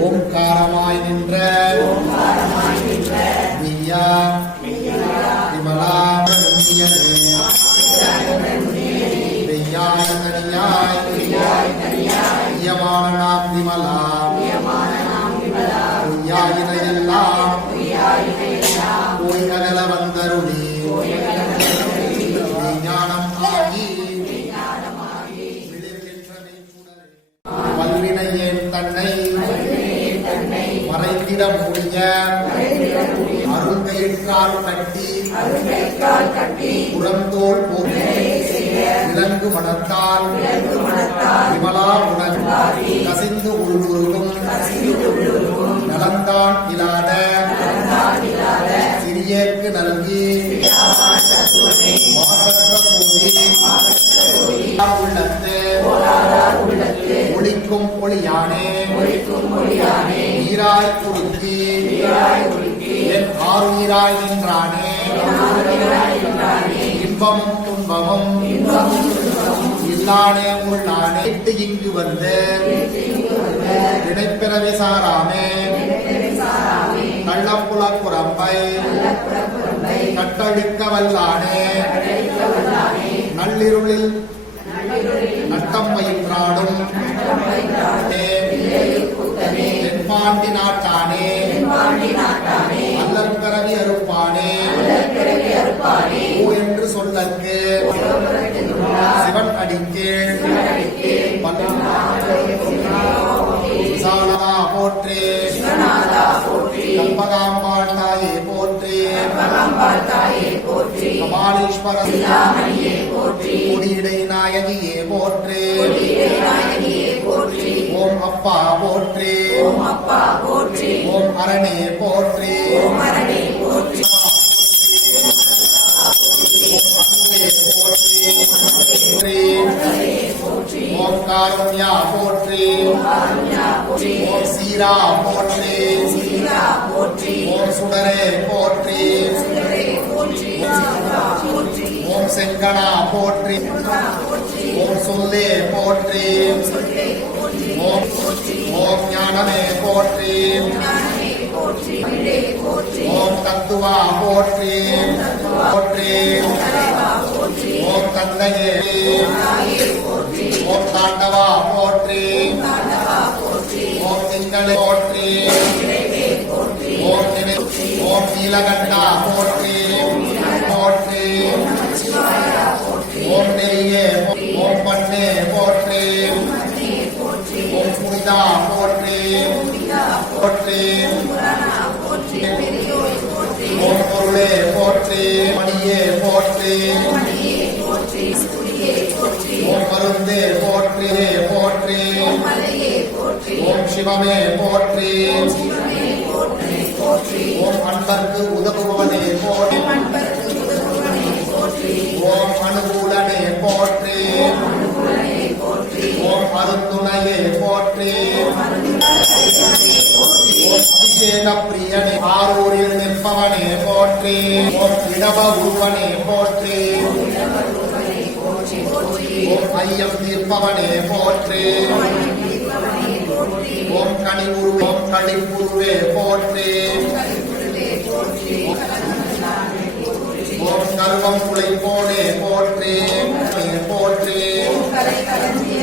ஓம்காரமாய் நின்ற கட்டி புறந்தோல் விலங்கு மனத்தால் விமலா உணர்ந்தாரி கசிந்து உள்ளுருகும் நலந்தான் இல்லாத சிறியேற்கு நல்கி மாசற்ற உள்ளத்து ஒளிக்கும் ஒளியானே நீராய் குறுக்கி என் ஆறுயிராய் நின்றானே இன்பமும் துன்பமும் இல்லானே உள்ளானே இட்டு இங்கு வந்து நினைப்பிறவி சாராமே கள்ளப்புல குரம்பை கட்டழிக்க வல்லானே நள்ளிருளில் நட்டம் பயின்றாடும் தென்பாண்டி நாட்டானே அல்லல் பிறவி அறுப்பானே ஓ என்று சொல்லற்கு சிவன் அடிக்கீழ் விசாலமா போற்றே கல்பகாம்பாள் தாயே போற்றே கபாலீஸ்வர கொடியிடை நாயகியே போற்றே ஓம் அப்பா போற்றே ஓம் அரணே போற்றே ஓம் காருண்யா போற்றே ஓம் சீரா போற்றே ஓம் சுடரே போற்றே ஓம் செங்கனா போற்றே ஓம் சொல்லே போற்றே ஓம் ஞானமே போற்றே ஓம் தத்துவா போற்றே ஓம் தந்தையே ஓம் தாண்டவா போற்றே ஓம் திங்களே போற்றே ஓம் நீலகண்டா போற்றே ஓம் நெறியே ஓம் பண்ணே போற்றே ஓம் புனிதா போற்றே ஓம் பொருளே போற்றே மணியே போற்றே ஓம் மருந்தே போற்றே ஓம் சிவமே போற்றே ஓம் அன்பர்க்கு உதவுவனே போற்றே ஓம் அனுகூலனே போற்றே ஓம் அருந்துணையே போற்றி ஓம் அபிஷேக பிரியனே ஆரூரில் நிற்பவனே போற்றி ஓம் இடப உருவனே போற்றி ஓம் ஐயம் தீர்ப்பவனே போற்றி ஓம் கனி உருவே ஓம் களிப்புருவே போற்றி ஓம் கர்வம் குலைப்போனே போற்றி போற்றி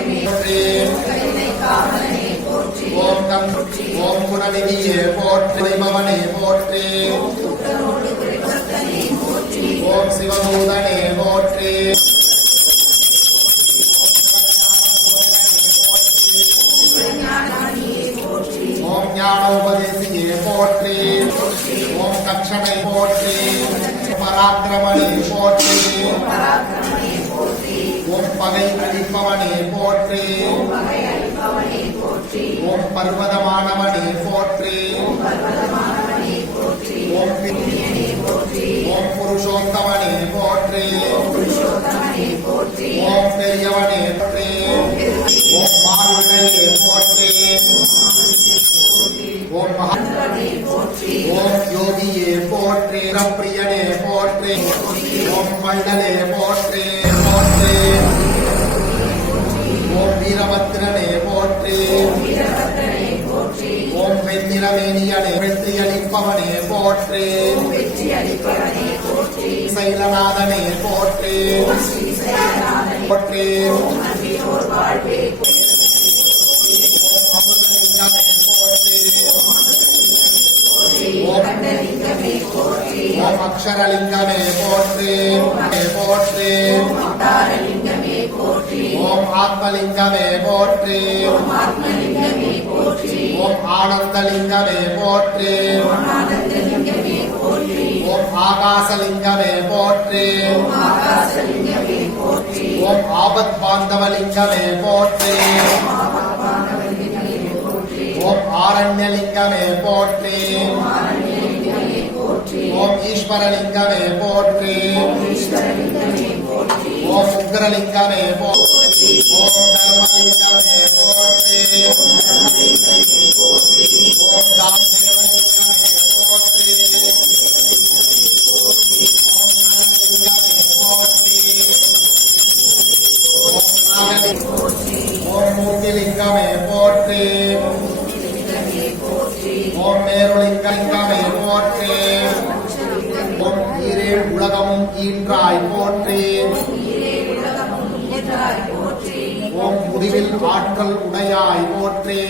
போற்றி ஓம் குணநிதியே போற்றி பவனே போற்றி ஓம் சிவதூதனே போற்றி ஓம் ஞானோபதேசியே போற்றி ஓம் கக்ஷனை போற்றி பராக்கிரமணே போற்றி ஓம் பகை அழிப்பவனே போற்றி ஓம் பர்வதமானவனே போற்றி ஓம் புருஷோத்தமனே போற்றி ஓம் பெரியவனே போற்றி ஓம் மானுடனே போற்றி ஓம் ஓம் யோகியே போற்றி பிரியனே போற்றி ஓம் மண்டலே போற்றி போற்றி ஓம் வீரபத்ரனே போற்றி ஓம் வெண்ணிறமேனியனே வெற்றியளிப்பவனே போற்றி சைலநாதனே போற்றி போற்றி ஓம் அக்ஷரலிங்கமே போற்றி போற்றி ஓம் ஆத்மலிங்கமே போற்றி ஓம் ஆனந்தலிங்கமே போற்றி ஓம் ஆகாசலிங்கமே போற்றி ஓம் ஆபத் பாந்தவலிங்கமே போற்றி ஓம் ஆரண்யலிங்கமே போற்றி ஓம் ஈஸ்வரலிங்கமே போற்றி ஓம் உக்ரலிங்கமே போற்றி ஓம் தர்மலிங்கமே போற்றி ஓம் தாமதேவலிங்கமே போற்றி ஓம் நரலிங்கமே போற்றி ஓம் நாகலிங்கமே ஓம் மூர்த்திலிங்கமே போற்றி ஓம் மேருலிங்கமே போற்றி ஓம் ஈரே உலகமும் ஈன்றாய் போற்றி ஓம் முடிவில் ஆற்றல் உடையாய் போற்றி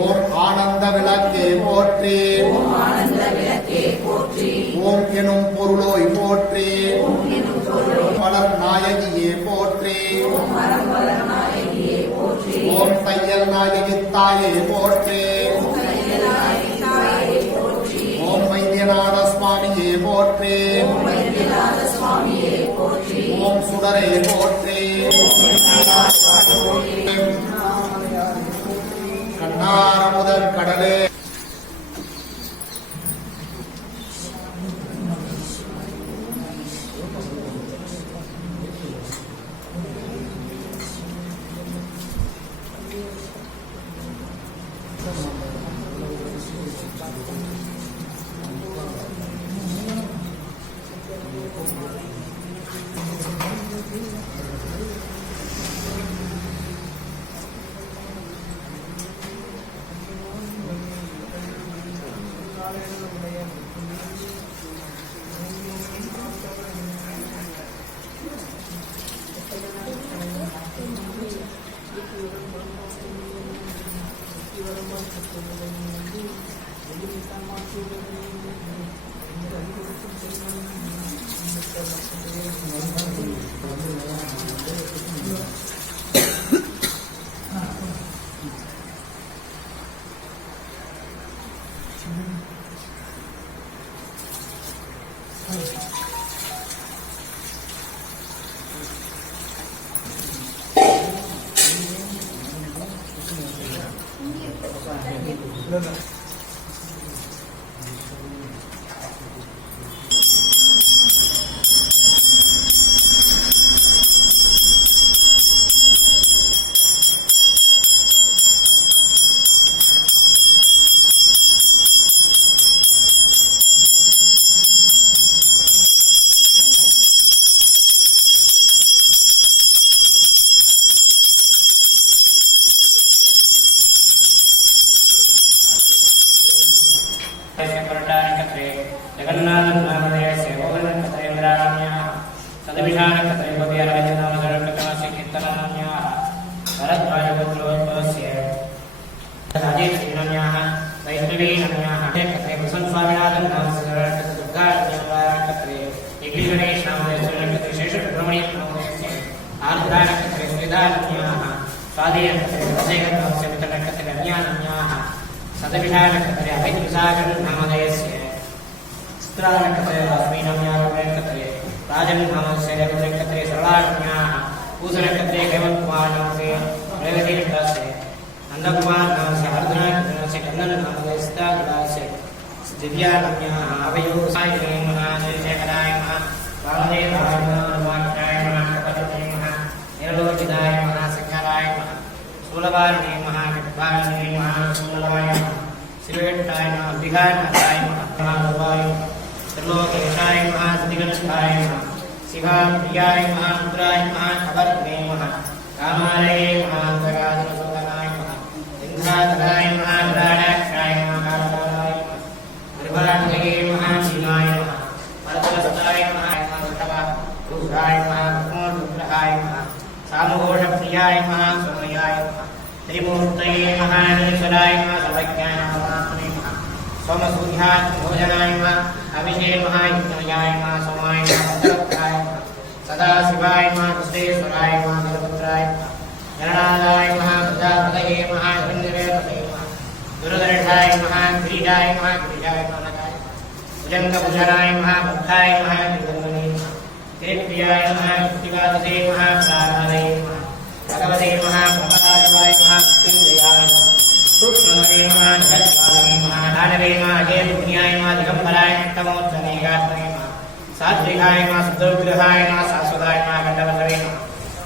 ஓம் ஆனந்த விளக்கே போற்றி ஓம் எனும் பொருளோய் போற்றி மலர் நாயகியே போற்றி ஓம் தையல் நாயகி தாயே போற்றி ஓம் வைத்தியநாத சுவாமியே போற்றி ஓம் சுடரே போற்றி கண்ணார முதல் கடலே सदविशानकत्रयपतिरवचनामसरकटमस्य कीर्तनान्याः भरद्वाजगोत्रोद्भवस्य राजेशनन्याः वैष्णवीनन्याः कत्रे प्रसन्नस्वामिनाथं नामस्य दुर्गाकत्रे इग्लिगणेशनामस्य शेषसुब्रह्मण्यस्य आर्द्रानकत्रे सुविधानन्याः स्वाधीनकत्रे वसेकनामस्य वितरणकत्रे अन्यानन्याः सदविशानकत्रे अभिविशाखनामधेयस्य चित्रानकत्रे लक्ष्मीनम्याकत्रे राजन नामस्य रेवतीनकत्रे सरलानन्याः पूजनकत्रे हेमकुमारनामस्य रेवतीनकस्य नंदकुमार नामस्य अर्धनाकस्य कन्नन नामस्य सीतागुणास्य दिव्यानन्याः अवयोसाय महाशेखराय वामदेवाय वाक्याय कपटये निरलोकिताय महासंहाराय शूलवारणे महाकटवारणे महाशूलवाय श्रीवेट्टाय विघानाय महाभावाय त्रिलोकेशाय महासतिगणस्थाय शिवाप्रियाय महारुद्राय महाकवर्णे कामालये महान्तराजनसुतनाय इंद्रादराय महागणाक्षाय महाकालाय निर्वाणये महाशिवाय परतरस्ताय महावृषभा रुद्राय महारुद्राय सामघोषप्रियाय महासोमयाय त्रिमूर्तये महानीश्वराय महासर्वज्ञाय महात्मने सोमसूर्याय भोजनाय अभिषेक महायज्ञाय सोमाय महाभद्रत्राय सदाशिवाय महाकृष्णेश्वराय महागणपुत्राय गणनादाय महाप्रजापतये महाधन्यवेदये दुर्दर्शाय महाक्रीडाय महाक्रीडाय मानकाय भुजंगभूषणाय महाभक्ताय महाकृतमने त्रिप्रियाय महाकृतिवादसे महाप्राणादये भगवते महाप्रभादेवाय महामृत्युंजयाय सूक्ष्ममते महाजगद्वालये महादानवे महाजयपुण्याय महादिगम्बराय नमोत्तमे गात्रे सात्विकाय सुदुर्ग्रहाय शाश्वताय गंडवधवे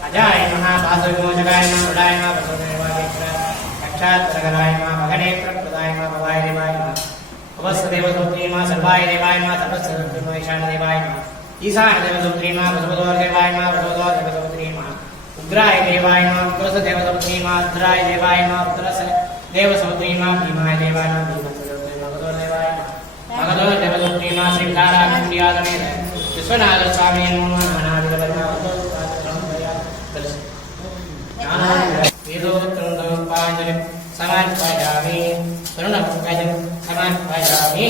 अजाय महापाशविमोचकाय मृडाय वसुदेवाय साक्षात्कराय भगने प्रप्रदाय भवाय देवाय अवस्देव सुत्री सर्वाय देवाय सर्वस्व ईशान देवाय ईशान देवसुत्री वसुदोर देवाय वसुदोर देवसुत्री उग्राय देवाय उग्रस देवसुत्री उग्राय देवाय उग्रस देवसुत्री भीमाय देवाय भगवतो देवाय भगवतो देवसुत्री श्रीकाराखंडियादने विश्वनाथ स्वामी समर्पयामि समर्पयामि